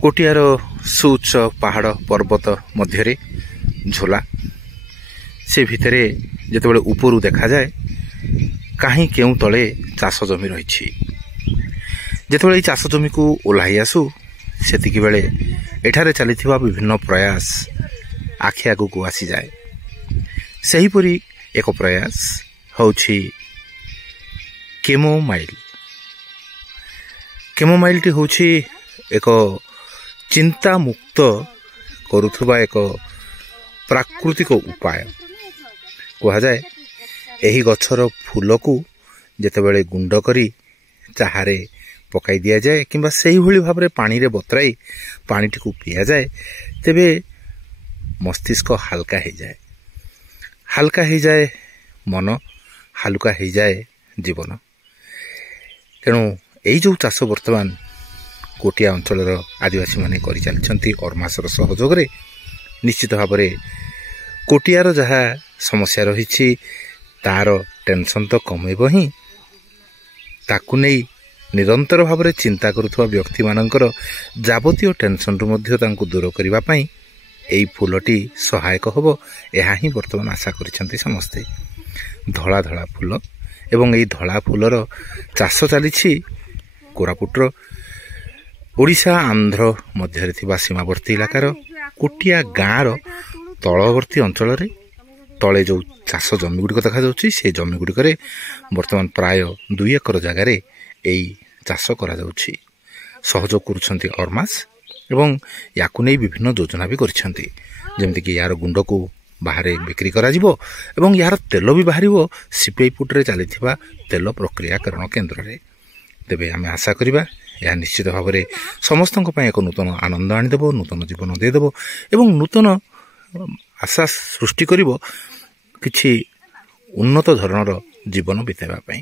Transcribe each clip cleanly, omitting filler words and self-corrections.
कोटियार सुउच्च पहाड़ पर्वत मध्य झोला से भितरे जितेबाला उपरू देखा जाए कहीं केउ तले चाष जमी रही जितेबाला चाष जमी को ओह्लाई आसू सेतिक बेले एठारे चलीथिबा विभिन्न प्रयास आखि आगू आसी जाए। सेहीपरि एक प्रयास होछि केमोमाइल। केमोमाइल टी होछि एक चिंता मुक्त करुथुबा एक प्राकृतिक उपाय कहा जाए। एही गछर फूल को जेतेबेले गुंड करी चाहारे पकाई दिया जाए किंबा सही भली भाबरे पानी रे बतराई पानी टिकु पिया जाए तेबे मस्तिष्क हल्का हो जाए, हल्का हो जाए मन, हल्का हो जाए जीवन। तेणु एई जो चाष वर्तमान कोटिया अंचल आदिवासी माने करि चलछंती अरमासर सहयोग रे निश्चित भाव में कोटियार जहाँ समस्या रही तार टेंशन तो कमेब ही ताकु नहीं निरंतर भाव में चिंता करुवा व्यक्ति मानकर जावतीय टेंशन रु मध्य तांकु दूर करने पाई एई फूलटी सहायक होबो। यह ही वर्तमान आशा करिसेंती समस्ते। धला धला फूल एवं एई धला फूलर चाष चली कोरापुटर ओडिशा आंध्र मध्य सीमावर्ती इलाकार कोटिया गाँव तलवर्ती अंचल तले जो चाष जमी गुड़िक देखा जाउछि से जमी गुड़िक वर्तमान प्राय 2 एकर जगार यही चाष करा जाउछि। सहयोग करुछंती अरमास एवं याकु नै विभिन्न योजना भी करिसेंती जेमति कि यार गुंड को बाहर बिक्री करा जिवो एवं यार तेल भी बाहरिवो सीपीआई पुट रे चलीथिबा तेल प्रक्रियाकरण केन्द्र रे। तेबे आमे आशा करिबा यह निश्चित भाव में समस्त एक नूतन आनंद आनीदेव, नूतन जीवन देदेव एवं नूतन आशा सृष्टि करिवो किछि उन्नत धरणर जीवन बिताइबा।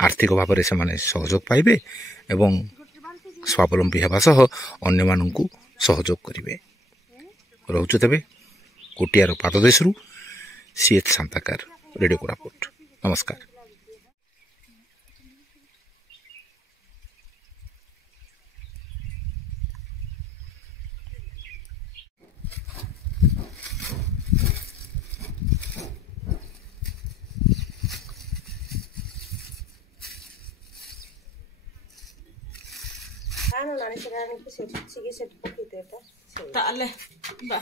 आर्थिक भाव में से सहयोग पाइबे एवं स्वावलंबी हेबा सह अन्य माननकु सहयोग करिवे। रहउछु तेबे कोटियार पाददेशरु सीएच शांताकार, रेडियो कोरापुट। नमस्कार। Dale, va.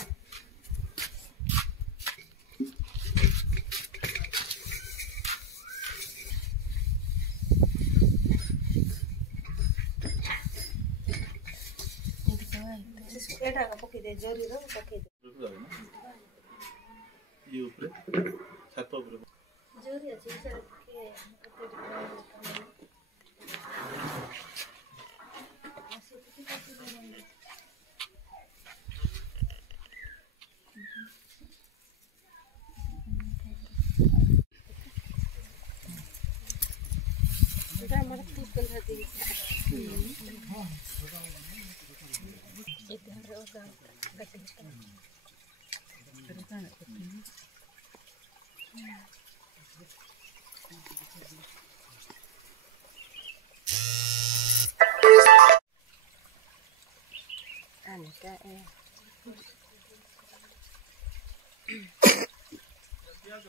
Anita Terima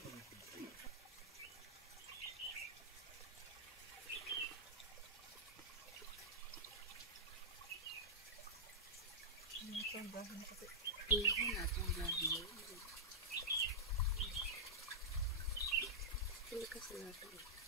kasih.